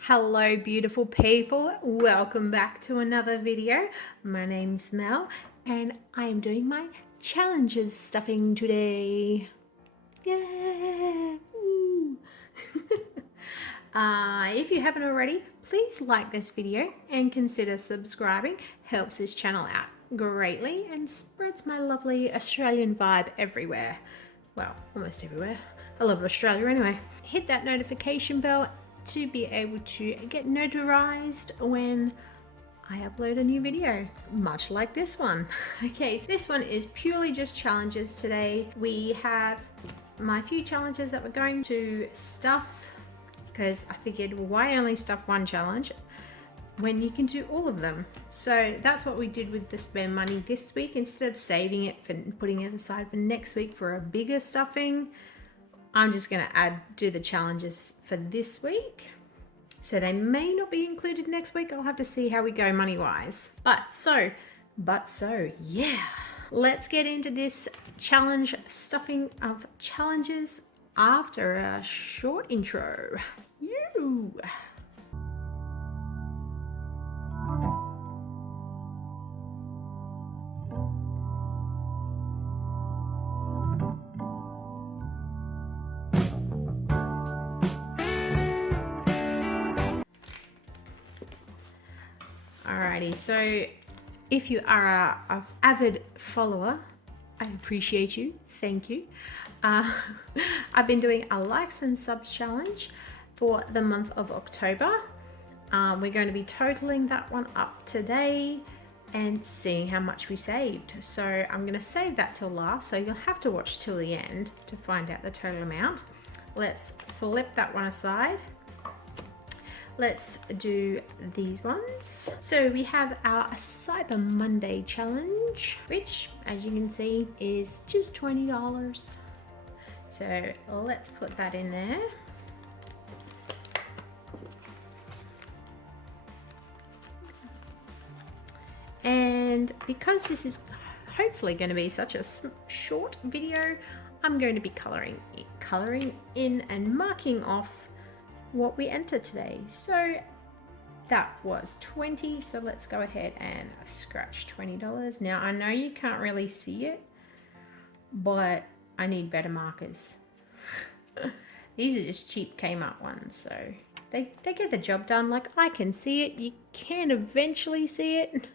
Hello beautiful people, welcome back to another video. My name's Mel and I am doing my challenges stuffing today. Yeah. Woo. If you haven't already, please like this video and consider subscribing. Helps this channel out greatly and spreads my lovely Australian vibe everywhere. Well, almost everywhere. I love Australia anyway. Hit that notification bell to be able to get notarized when I upload a new video, much like this one. Okay, so this one is purely just challenges today. We have my few challenges that we're going to stuff because I figured, well, why only stuff one challenge when you can do all of them? So that's what we did with the spare money this week. Instead of saving it for putting it aside for next week for a bigger stuffing, I'm just going to do the challenges for this week. So they may not be included next week. I'll have to see how we go money wise. But so, yeah. Let's get into this challenge stuffing of challenges after a short intro. You. Alrighty, so if you are an avid follower, I appreciate you. Thank you. I've been doing a likes and subs challenge for the month of October. We're going to be totaling that one up today and seeing how much we saved. So I'm going to save that till last, so you'll have to watch till the end to find out the total amount. Let's flip that one aside. Let's do these ones. So we have our Cyber Monday challenge, which as you can see is just $20. So let's put that in there. And because this is hopefully going to be such a short video, I'm going to be coloring in and marking off what we entered today. So that was 20, so let's go ahead and scratch $20. Now I know you can't really see it, but I need better markers. These are just cheap Kmart ones, so they get the job done. Like, I can see it, you can eventually see it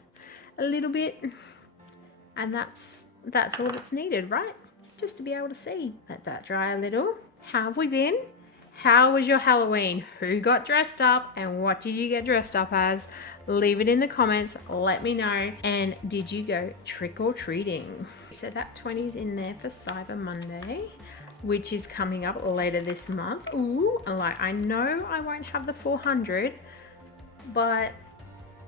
a little bit, and that's all that's needed, right? Just to be able to see. Let that dry a little. How have we been? How was your Halloween? Who got dressed up and what did you get dressed up as? Leave it in the comments, let me know. And did you go trick-or-treating? So that 20 is in there for Cyber Monday, which is coming up later this month. Ooh, like, I know I won't have the 400, but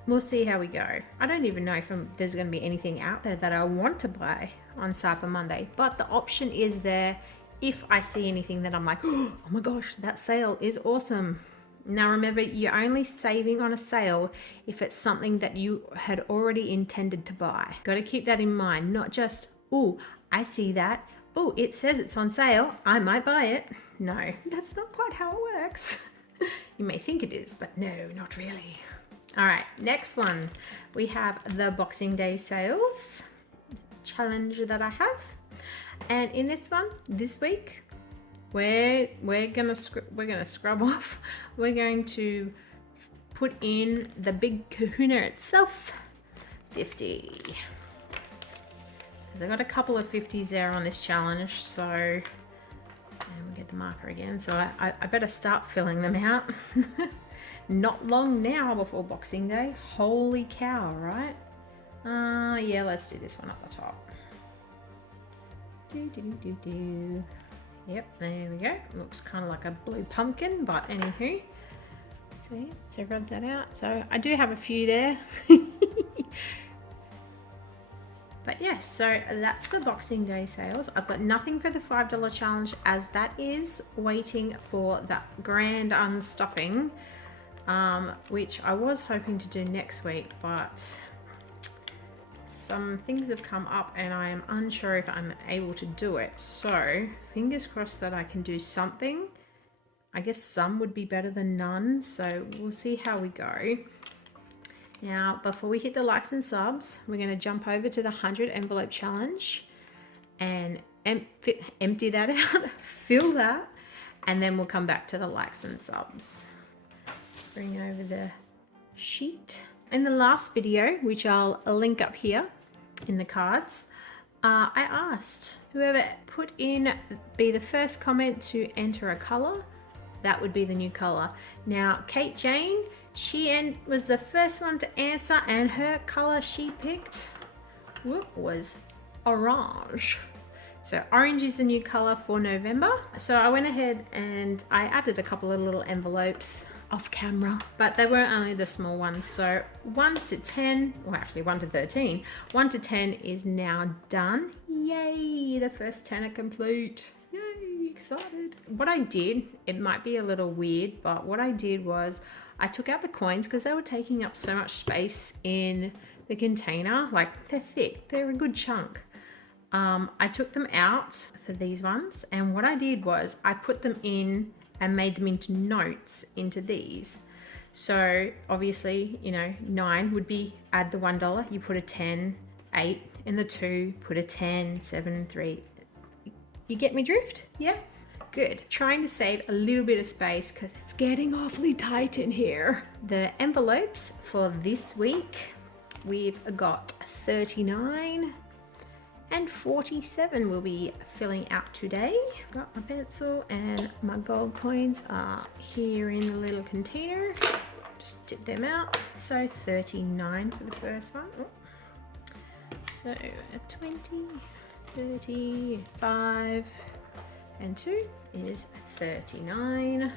we'll see how we go. I don't even know if there's going to be anything out there that I want to buy on Cyber Monday, but the option is there if I see anything that I'm like, oh my gosh, that sale is awesome. Now remember, you're only saving on a sale if it's something that you had already intended to buy. Got to keep that in mind, not just, oh, I see that. Oh, it says it's on sale, I might buy it. No, that's not quite how it works. You may think it is, but no, not really. All right, next one. We have the Boxing Day sales challenge that I have. And in this one, this week, we're gonna scrub off. We're going to put in the big kahuna itself, 50. Because I got a couple of 50s there on this challenge, so, and we'll get the marker again. So I better start filling them out. Not long now before Boxing Day. Holy cow, right? Yeah, let's do this one up the top. Yep, there we go. Looks kind of like a blue pumpkin, but anywho. So rub that out. So I do have a few there. But yes, so that's the Boxing Day sales. I've got nothing for the $5 challenge, as that is waiting for that grand unstuffing, which I was hoping to do next week, but some things have come up and I am unsure if I'm able to do it. So fingers crossed that I can do something I guess some would be better than none, so we'll see how we go. Now, before we hit the likes and subs, we're going to jump over to the 100 envelope challenge and empty that out, fill that, and then we'll come back to the likes and subs. Bring over the sheet. In the last video, which I'll link up here in the cards, I asked whoever put in, be the first comment to enter a color, that would be the new color. Now, CaitJane, she was the first one to answer, and her color she picked was orange. So orange is the new color for November. So I went ahead and I added a couple of little envelopes off camera, but they were only the small ones. So 1 to 10, well actually 1 to 13, 1 to 10 is now done. Yay, the first 10 are complete. Yay, excited. What I did, it might be a little weird, but what I did was I took out the coins because they were taking up so much space in the container. Like, they're thick, they're a good chunk. I took them out for these ones, and what I did was I put them in and made them into notes into these. So obviously, you know, 9 would be add the $1, you put a 10, 8 in the 2, put a 10, 7, 3. You get me drift? Yeah? Good. Trying to save a little bit of space because it's getting awfully tight in here. The envelopes for this week, we've got 39 and 47 will be filling out today. Got my pencil and my gold coins are here in the little container. Just dip them out. So 39 for the first one. So 20, 35 and 2 is 39.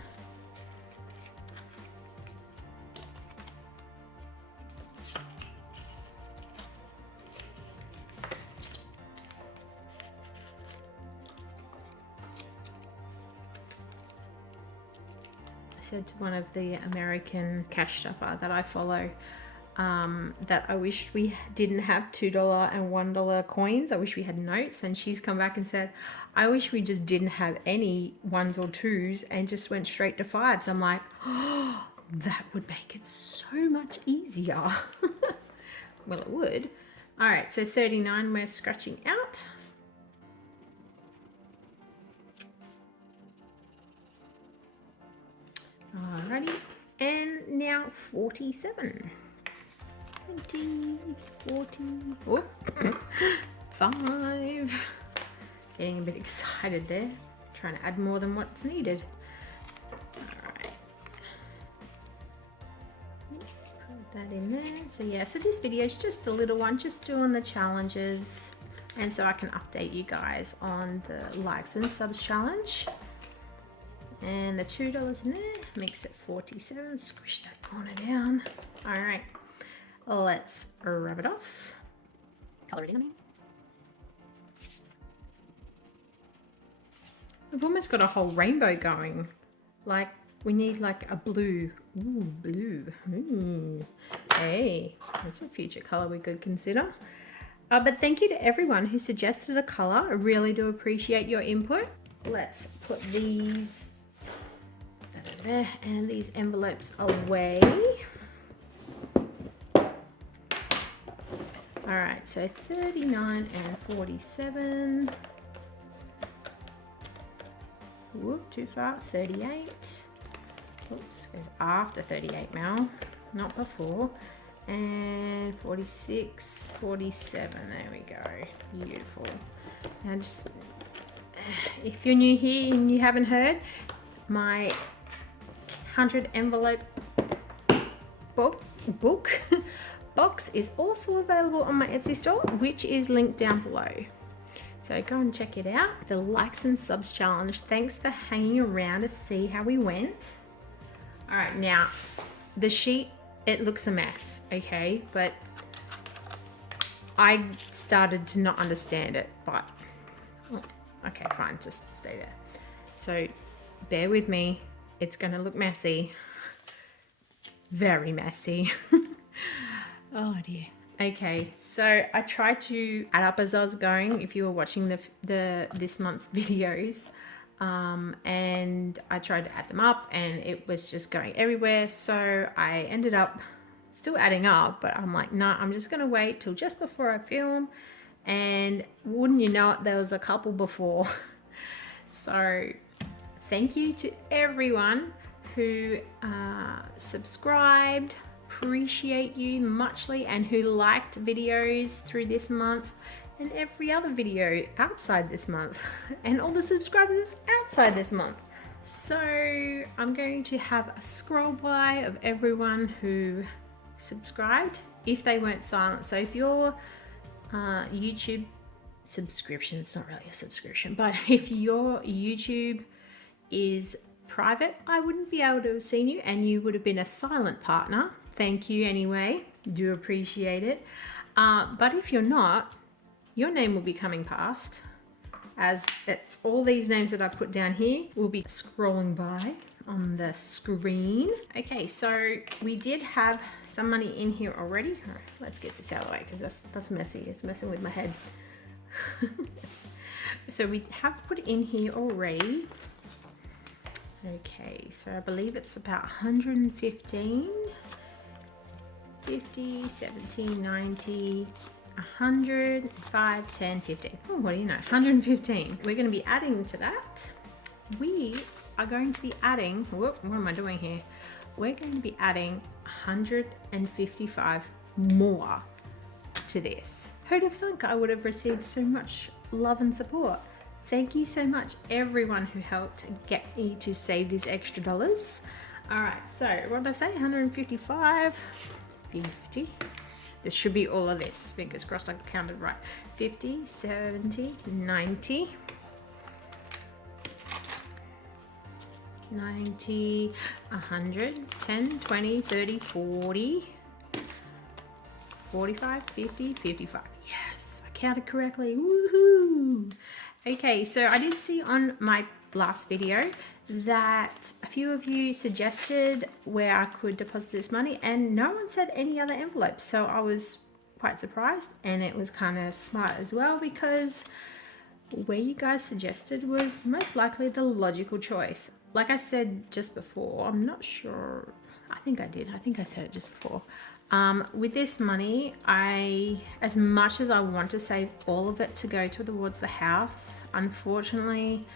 Said to one of the American cash stuffer that I follow that I wish we didn't have $2 and $1 coins. I wish we had notes, and she's come back and said, I wish we just didn't have any 1s or 2s and just went straight to 5s. I'm like, oh, that would make it so much easier. Well, it would. All right, so 39 we're scratching out. Alrighty, and now 47. 20, 40, whoop, 5. Getting a bit excited there, trying to add more than what's needed. Alright. Put that in there. So yeah, so this video is just the little one, just doing the challenges, and so I can update you guys on the likes and subs challenge. And the $2 in there makes it 47. Squish that corner down. All right, let's rub it off. Color it in. We've almost got a whole rainbow going. Like, we need like a blue. Ooh, blue. Ooh. Hey, that's a future color we could consider. But thank you to everyone who suggested a color. I really do appreciate your input. Let's put these there and these envelopes away. All right, so 39 and 47. Whoop, too far. 38. Oops, goes after 38 now, not before. And 46, 47. There we go. Beautiful. Now, just if you're new here and you haven't heard, my 100 envelope box is also available on my Etsy store, which is linked down below. So go and check it out. The likes and subs challenge. Thanks for hanging around to see how we went. All right, now the sheet, it looks a mess, okay? But I started to not understand it, but okay, fine, just stay there. So bear with me. It's gonna look messy. Very messy. Oh dear. Okay, so I tried to add up as I was going. If you were watching this month's videos, and I tried to add them up and it was just going everywhere. So I ended up still adding up, but I'm like, no, I'm just gonna wait till just before I film. And wouldn't you know it, there was a couple before. So thank you to everyone who subscribed, appreciate you muchly, and who liked videos through this month and every other video outside this month and all the subscribers outside this month. So I'm going to have a scroll by of everyone who subscribed if they weren't silent. So if your YouTube subscription, it's not really a subscription, but if your YouTube is private, I wouldn't be able to have seen you and you would have been a silent partner. Thank you anyway, do appreciate it. But if you're not, your name will be coming past, as it's all these names that I put down here will be scrolling by on the screen. Okay, so we did have some money in here already. Let's get this out of the way because that's messy. It's messing with my head. So we have put in here already. Okay, so I believe it's about 115, 50, 70, 90, 100, 5, 10, 15. Oh, what do you know? 115. We're going to be adding to that. We are going to be adding, whoop, what am I doing here? We're going to be adding 155 more to this. Who'd have thunk I would have received so much love and support? Thank you so much, everyone who helped get me to save these extra dollars. All right, so what did I say? 155, 50. This should be all of this. Fingers crossed I counted right. 50, 70, 90, 90, 100, 10, 20, 30, 40, 45, 50, 55. Yes, I counted correctly. Woohoo! Okay, so I did see on my last video that a few of you suggested where I could deposit this money and no one said any other envelopes. So I was quite surprised, and it was kind of smart as well because where you guys suggested was most likely the logical choice. Like I said just before, I'm not sure, I think I did. I think I said it just before. With this money, as much as I want to save all of it to go towards the house, unfortunately,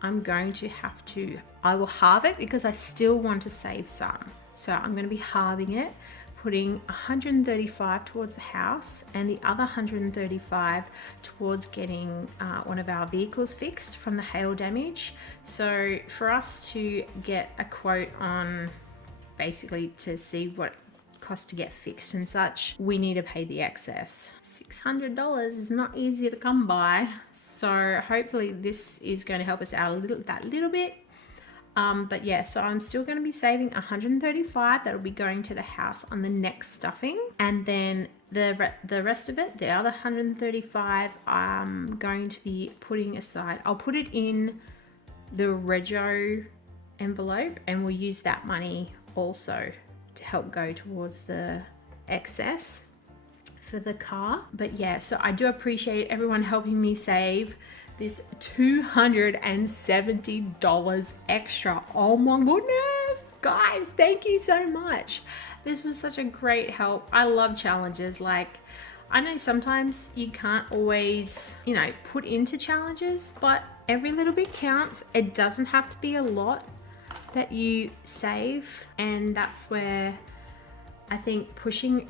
I'm going to have to, I will halve it because I still want to save some. So I'm going to be halving it, putting 135 towards the house and the other 135 towards getting one of our vehicles fixed from the hail damage. So for us to get a quote on basically to see what cost to get fixed and such, we need to pay the excess. $600 is not easy to come by, so hopefully this is going to help us out a little bit. But yeah, so I'm still going to be saving 135 that'll be going to the house on the next stuffing, and then the rest of it, the other 135, I'm going to be putting aside. I'll put it in the rego envelope and we'll use that money also to help go towards the excess for the car. But yeah, so I do appreciate everyone helping me save this $270 extra. Oh my goodness, guys, thank you so much. This was such a great help. I love challenges. Like, I know sometimes you can't always, put into challenges, but every little bit counts. It doesn't have to be a lot that you save, and that's where I think pushing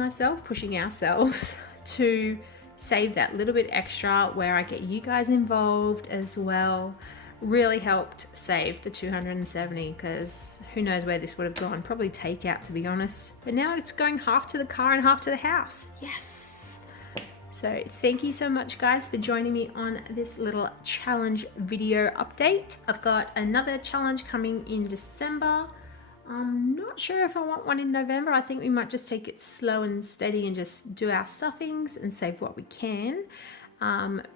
ourselves to save that little bit extra where I get you guys involved as well really helped save the 270, because who knows where this would have gone. Probably takeout, to be honest, but now it's going half to the car and half to the house. Yes. So thank you so much, guys, for joining me on this little challenge video update. I've got another challenge coming in December. I'm not sure if I want one in November. I think we might just take it slow and steady and just do our stuffings and save what we can.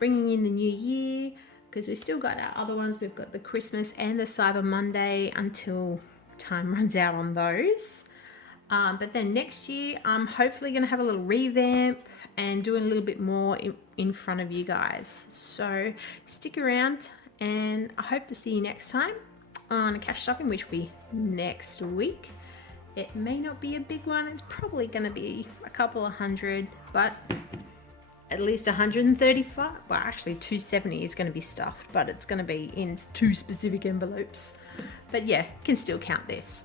Bringing in the new year, because we still got our other ones. We've got the Christmas and the Cyber Monday until time runs out on those. But then next year, I'm hopefully going to have a little revamp and doing a little bit more in front of you guys. So stick around And I hope to see you next time on a cash stuffing, which will be next week. It may not be a big one. It's probably going to be a couple of hundred, but at least 135. Well, actually 270 is going to be stuffed, but it's going to be in 2 specific envelopes. But yeah, can still count this.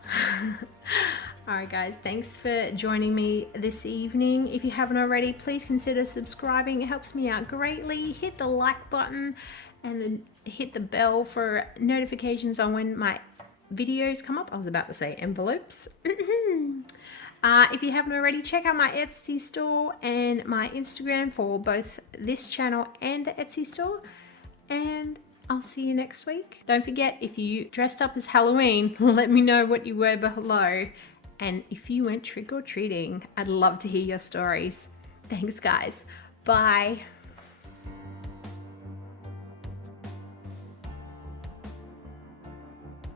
Alright guys, thanks for joining me this evening. If you haven't already, please consider subscribing. It helps me out greatly. Hit the like button and then hit the bell for notifications on when my videos come up. I was about to say envelopes. If you haven't already, check out my Etsy store and my Instagram for both this channel and the Etsy store. And I'll see you next week. Don't forget, if you dressed up as Halloween, let me know what you were below. And if you went trick-or-treating, I'd love to hear your stories. Thanks, guys. Bye.